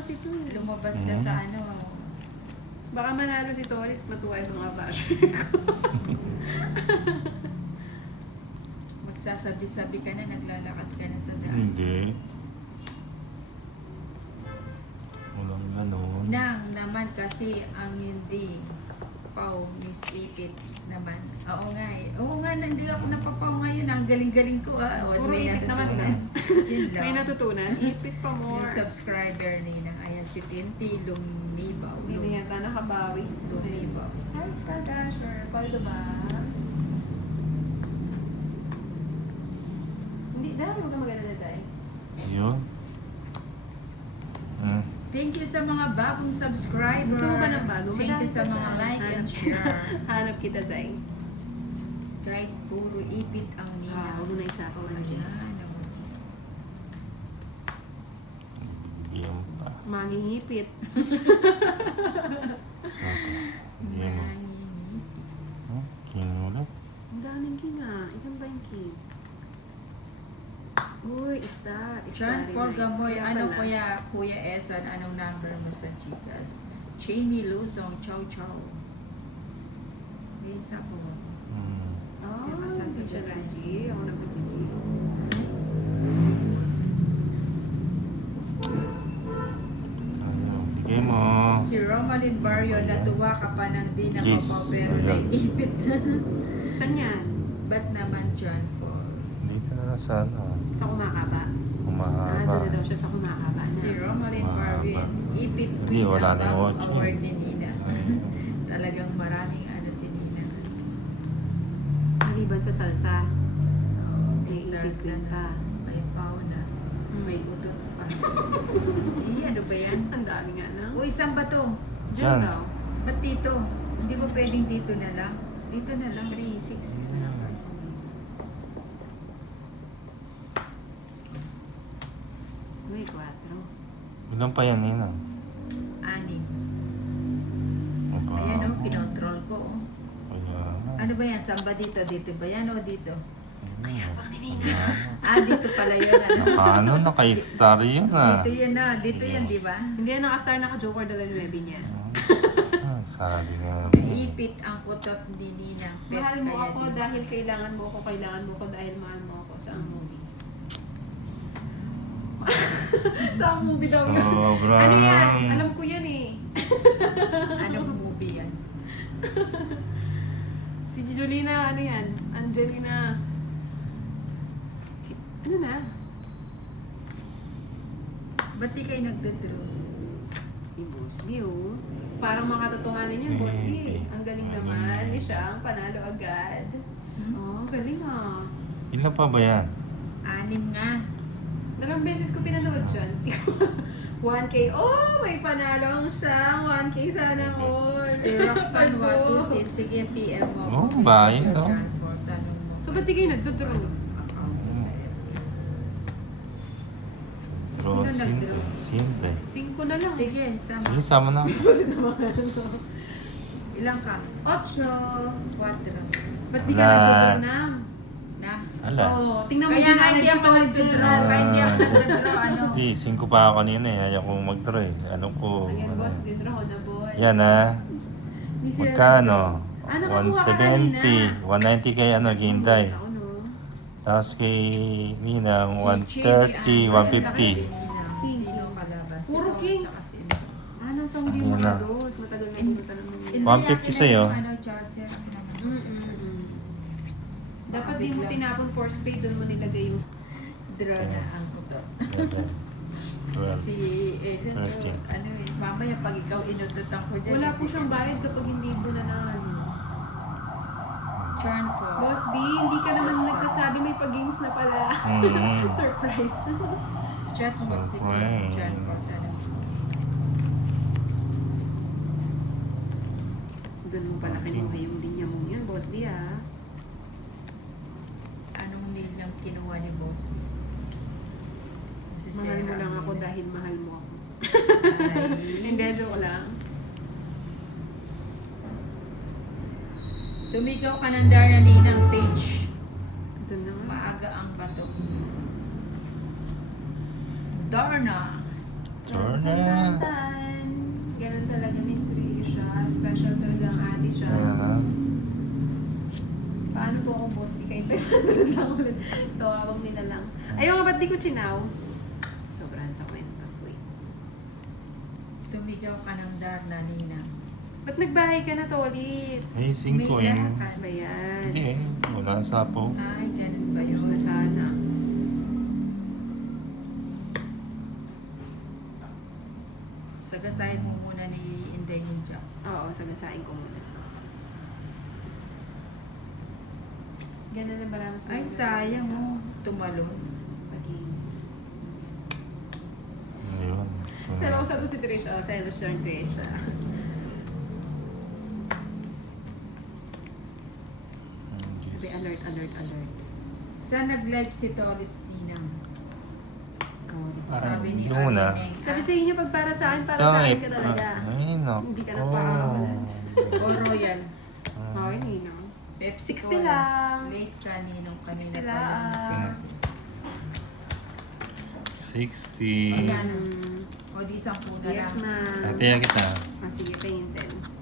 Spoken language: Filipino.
kasi ito eh. Lumabas ka sa ano. Baka manalo si Tolitz, matuwa yung mga basher ko. Magsasabi-sabi ka na, naglalakad ka na sa daan. Hindi. Walang ganon. Nang naman kasi ang hindi Pau, Miss Ipit naman. Oo nga eh. Oo nga, hindi ako napapaw ngayon. Ang galing-galing ko ah. Puro ipit naman natutunan. Yun lang. May natutunan? Ipit pa more. Yung subscriber ni Nang. Ayan, si Tinti Lumibaw. Hindi yata nakabawi. Lumibaw. Hi, Star Dasher. Paldo ba? Hindi, dahil huwag ka mag-alala dahil. Yun. Thank you sa mga bagong subscriber. Gusto mo ba ng bago? Thank you sa Madami mga pa like dyan. and share. Hanap kita, Zay. Kahit puro ipit ang nina. Huwag mo na isa pa, wala Ayan, Jess. emojis. Yan pa. Mangingipit. Saka. Yan mo. Mangingit. King ulit. Ang daming king ah. Ilan ba yung king? Uy, isda. John Forgamoy, Kaya ano pala. Kuya Eson, anong number mo sa Gcash? Jamie Luzong, chow chow. May isa po. Oh, Kaya hindi siya sasabihin. na G. Ako na po si G. Ayaw. Bigay mo. Si Romalyn Barrio, natuwa ka pa nang di na Yes, pero ayan. naiipit na. Saan yan? Ba't naman John For? Dito na sana. Sa kumakaba. Ah, Humahaba. doon na daw siya sa kumakaba na. Si Romalyn Mahaba. Barrio, ipit Hindi, queen wala na abang watch yun. award ni Nina. Ay. Talagang maraming ano si Nina. Maliban sa salsa. May May ipit salsa queen na, pa. may pau na, may utot pa. Ano ba yan? Ang dami nga na. O isang bato. Diyan Saan? daw. Ba't dito? Hindi ba pwedeng dito na lang? Dito na lang. 3, 6, 6 na lang person. May 4. Ilan pa yan, Nina? Anim. Aba. Ayan o, kinontrol ko. Oh. Kaya. Ano ba yan? Samba dito? Dito ba yan o dito? Mayabang ni Nina. Ah, dito pala yun. Ano? Ano, naka-star yun ah. Dito yan na. Dito yan, di ba? Hindi yan naka-star, naka-joker dala 9 niya. Sabi nga. Ipit ang putot ni Ninang. Pet Mahal mo kaya ako di- dahil kailangan mo ako, kailangan mo ako dahil mahal mo ako sa movie. Sa movie daw. Sobrang. Ano yan? Alam ko yan eh. Anong movie yan? Si Jolina, ano yan? Angelina. Ano na? Ba't di kayo nagdadraw? Si Boss B, oh. Parang makatotohanan yan, Boss B. Ang galing naman. Niya siya ang panalo agad. Oh, galing ah. Ilan pa ba yan? Anim nga. Dalawang beses ko pinanood dyan. 1K. Oh, may panalo ang siya. 1K sana all. Si Roxanne Watu, sige, PM mo. Oh, bayan, no? John for tanong mo. So, ba't di kayo nagdodraw? Account ko sa FB. Draw, Sino nag-draw? Sinte. 5 na lang. Sige, sama. Sige, sama na. Kasi naman ano. Ilang ka? 8. 4. Ba't di ka nagdodraw na? Na? Alas. Oh, tingnan mo Kaya din nga hindi ako nagdadraw. Kaya hindi ako nagdadraw. Ano? Hindi, 5 pa ako kanina eh. Ayaw kong mag-draw eh. Ano ko? Ayan, ano. boss. Dindraw ko na, boss. Yan ah. Hindi sila Magkano? nagdodraw. Ah, nakakuha ka kanina. 170. 190 kay ano, Ginday. Ako, no? Tapos kay Nina, Si Chidi, 130, ano, 150. Sino kalabas? Puro Ito, king. tsaka sino? Ah, nasa huli mo Ayan na, na. dos. Matagal na pumunta naman yun. Hindi, 150 akin na sa'yo. yung, Ano, charger. Dapat di mo Biglang- tinapon force spade, doon mo nilagay yung... Draw na ang puto. Well, Si Eden, so, 13. ano eh, mamaya pag ikaw inututan ko dyan. Wala po siyang bayad kapag hindi mo na ano. Turn for. Boss B, hindi ka naman nagsasabi may pag-games na pala. Surprise. Chat mo si Surprise. Turn for. Doon mo pala kinuha yung linya mo yan, Boss B ah. Anong mail lang kinuha ni boss? Si Mahal mo Sarah lang ako Miller. dahil mahal mo ako. Ay. Hindi, joke lang. Sumigaw ka ng Darna Ninang page. Doon na nga. Maaga ang bato. Darna. Sure na. Kalimantan. Ganun talaga, mystery siya. Special talaga ang ate siya. Ayan. Paano po ako, boss? Di kahit 500 lang ulit. Kawawang nila lang. Ayaw nga, ba't di ko chinaw? Sobrahan sa kwenta. Wait. Sumigaw ka ng Darna, Nina. Ba't nagbahay ka na to ulit? May 5 May eh. lakad. Ba yan? Hindi eh. Wala sa po. Ay, ganun ba Ayos na yun? sana. Sagasayin mo muna ni Inday yung job. Oo, sagasain ko muna. Ganun na ba naman Ay, sayang oh. Tumalon. Pag-games. Ayun. Selos si Trisha. Oh, selos yung Trisha. Sabi, alert, alert, alert. Sa nag-live si Tolits Ninang. Oh, di ba? Parang Sabi ni hindi mo na. Arvineng. Sabi sa inyo, pag para sa akin ka talaga. Ay, naku. Hindi ka nagpapakawalan. O Royal. Oh, hindi no. Pepsi 60 Cola. lang. Late ka, Ninong. Kanina 60 pa lang. 60. Ayan. Mm, O di 10 na yes, lang. ma'am. Ate, kita. Ah, sige, pahingin 10.